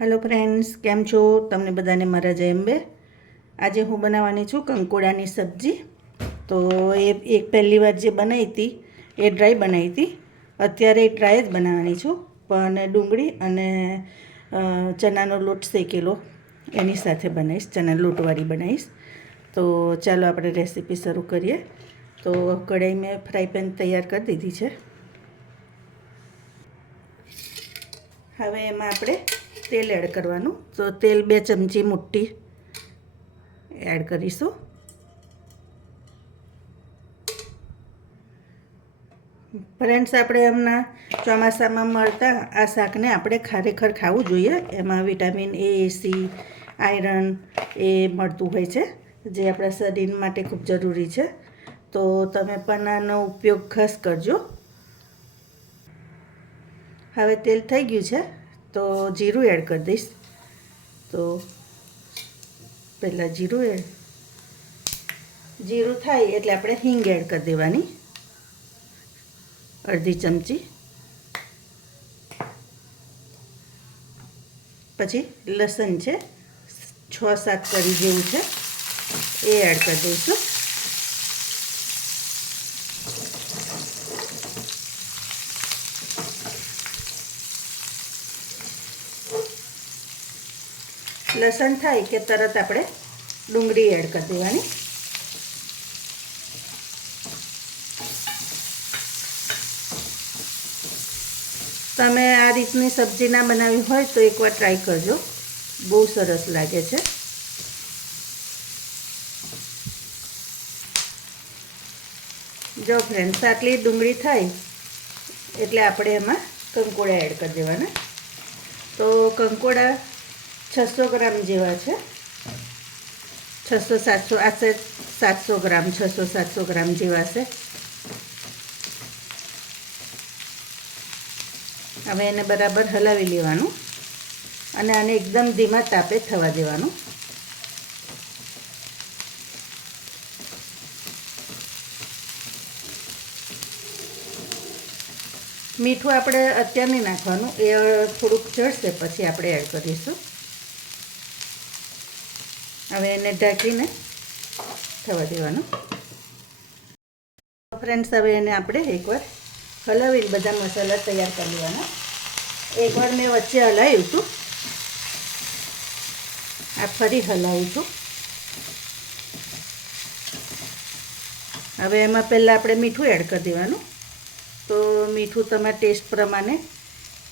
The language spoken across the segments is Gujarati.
હેલો ફ્રેન્ડ્સ કેમ છો? તમને બધાને મારા જય અંબે. આજે હું બનાવવાની છું કંકોડાની સબ્જી. તો એ એક પહેલી વાર જે બનાવી હતી, એ ડ્રાય બનાવી હતી. અત્યારે એ ડ્રાય જ બનાવવાની છું. પણ ડુંગળી અને ચનાનો લોટ શેકેલો. એની સાથે બનાવીશ ચણા લોટવાળી બનાવીશ. તો ચાલો આપણે રેસીપી શરૂ કરીએ. તો કઢાઈ મેં ફ્રાય પેન તૈયાર કરી દીધી છે. હવે એમાં આપણે તેલ એડ કરવાનું. તો તેલ બે ચમચી મોટી એડ કરીશું. ફ્રેન્ડ્સ આપણે હમણાં ચોમાસામાં મળતા આ શાકને આપણે ખરેખર ખાવું જોઈએ. એમાં વિટામિન એ સી આયરન એ મળતું હોય છે, જે આપણા શરીર માટે ખૂબ જરૂરી છે. તો તમે પણ આનો ઉપયોગ ખાસ કરજો. હવે તેલ થઈ ગયું છે. તો જીરું એડ કરી દઈશ. તો પહેલાં જીરું એડ. જીરું થાય એટલે આપણે હિંગ એડ કરી દેવાની. અડધી ચમચી. પછી લસણ છે, છ સાત કરી જેવું છે, એ એડ કરી દઈશું. લસણ થાય કે તરત આપણે ડુંગળી એડ કરી દેવાની. તમે આ રીતની સબ્જી ના બનાવી હોય તો એકવાર ટ્રાય કરજો. બહુ સરસ લાગે છે. જો ફ્રેન્ડ્સ આટલી ડુંગળી થાય એટલે આપણે એમાં કંકોડા એડ કરી દેવાના. તો કંકોડા છસો ગ્રામ જેવા છે. છસો સાતસો આશરે સાતસો ગ્રામ, છસો સાતસો ગ્રામ જેવા છે. હવે એને બરાબર હલાવી લેવાનું અને આને એકદમ ધીમા તાપે થવા દેવાનું. મીઠું આપણે અત્યારે નાખવાનું, એ થોડુંક ચડશે પછી આપણે એડ કરીશું. હવે એને ઢાંકીને થવા દેવાનું. ફ્રેન્ડ્સ, હવે એને આપણે એકવાર હલાવીને બધા મસાલા તૈયાર કરી લેવાના. એકવાર મેં વચ્ચે હલાવ્યું હતું. આ ફરી હલાવું છું. હવે એમાં પહેલાં આપણે મીઠું એડ કરી દેવાનું. તો મીઠું તમારા ટેસ્ટ પ્રમાણે,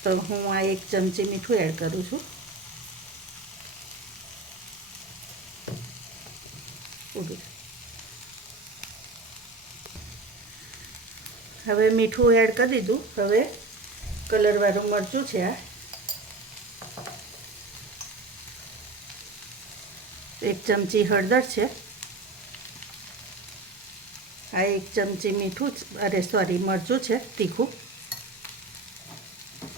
તો હું આ એક ચમચી મીઠું એડ કરું છું. ઊભી હવે મીઠું એડ કરી દીધું. હવે કલરવાળું મરચું છે આ. એક ચમચી હળદર છે. આ એક ચમચી મીઠું અરે સોરી મરચું છે, તીખું.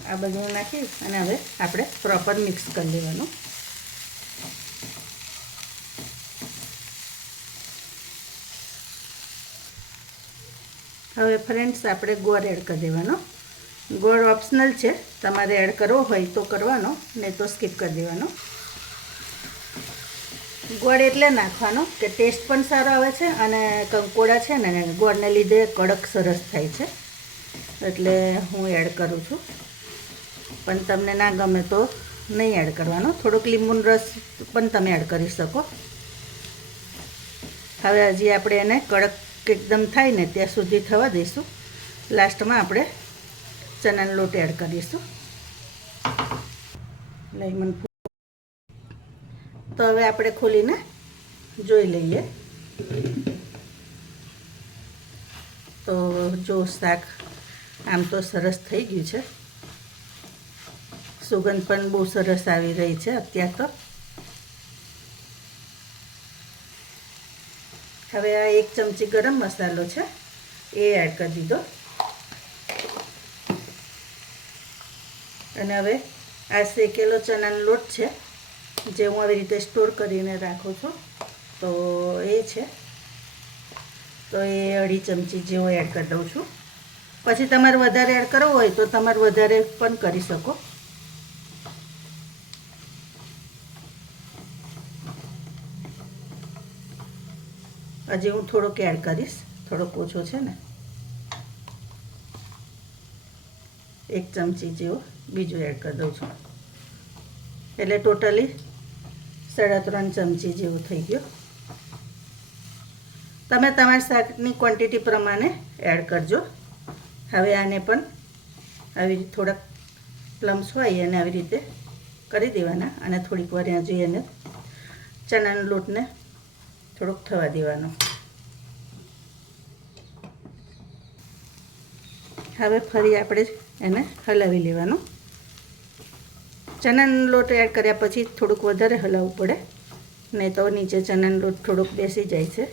આ બધું નાખી અને હવે આપણે પ્રોપર મિક્સ કરી લેવાનું. હવે ફ્રેન્ડ્સ આપણે ગોળ એડ કરી દેવાનો. ગોળ ઓપ્શનલ છે. તમારે એડ કરવો હોય તો કરવાનો, નહીં તો સ્કીપ કરી દેવાનો. ગોળ એટલે નાખવાનો, કે ટેસ્ટ પણ સારો આવે છે અને કંકોડા છે ને, ગોળને લીધે કડક સરસ થાય છે. એટલે હું એડ કરું છું. પણ તમને ના ગમે તો નહીં એડ કરવાનો. થોડોક લીંબુનો રસ પણ તમે એડ કરી શકો. હવે હજી આપણે એને કડક એકદમ થાય ને ત્યાં સુધી થવા દઈશું. લાસ્ટમાં આપણે ચણાનો લોટ એડ કરીશું. લેમન તો હવે આપણે ખોલીને જોઈ લઈએ. તો જો શાક આમ તો સરસ થઈ ગયું છે. સુગંધ પણ બહુ સરસ આવી રહી છે અત્યાર તો. હવે આ એક ચમચી ગરમ મસાલો છે, એ એડ કરી દીધો. અને હવે આ શેકેલો ચણાનો લોટ છે, જે હું આવી રીતે સ્ટોર કરીને રાખું છું, તો એ છે. તો એ અઢી ચમચી જેવો એડ કરી દઉં છું. પછી તમારે વધારે એડ કરવો હોય તો તમારે વધારે પણ કરી શકો. હજી હું થોડોક એડ કરીશ. થોડોક ઓછો છે ને. એક ચમચી જેવો બીજું એડ કરી દઉં છું. એટલે ટોટલી સાડા ત્રણ ચમચી જેવું થઈ ગયું. તમે તમારી શાકની ક્વોન્ટિટી પ્રમાણે એડ કરજો. હવે આને પણ આવી થોડાક પ્લમ્સ હોય એને આવી રીતે કરી દેવાના અને થોડીક વાર જઈ એને ચણાના લોટને થોડોક થવા દેવાનો. હવે ફરી આપણે એને હલાવી લેવાનું. ચણાનો લોટ એડ કર્યા પછી થોડુંક વધારે હલાવવું પડે. નહીં તો નીચે ચણાનો લોટ થોડોક બેસી જાય છે.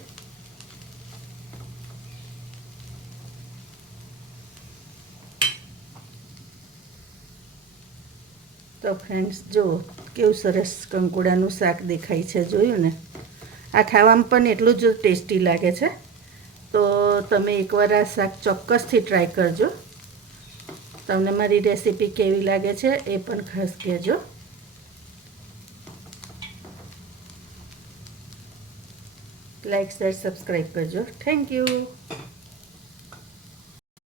તો ફ્રેન્ડ્સ જુઓ કેવું સરસ કંકોડાનું શાક દેખાય છે. જોયું ને? આ ખાવામાં પણ એટલું જ ટેસ્ટી લાગે છે. તો તમે એકવાર આ શાક ચોક્કસથી ટ્રાય કરજો. તમને મારી રેસીપી કેવી લાગે છે એ પણ ખાસ કહેજો. લાઈક શેર સબસ્ક્રાઈબ કરજો. Thank you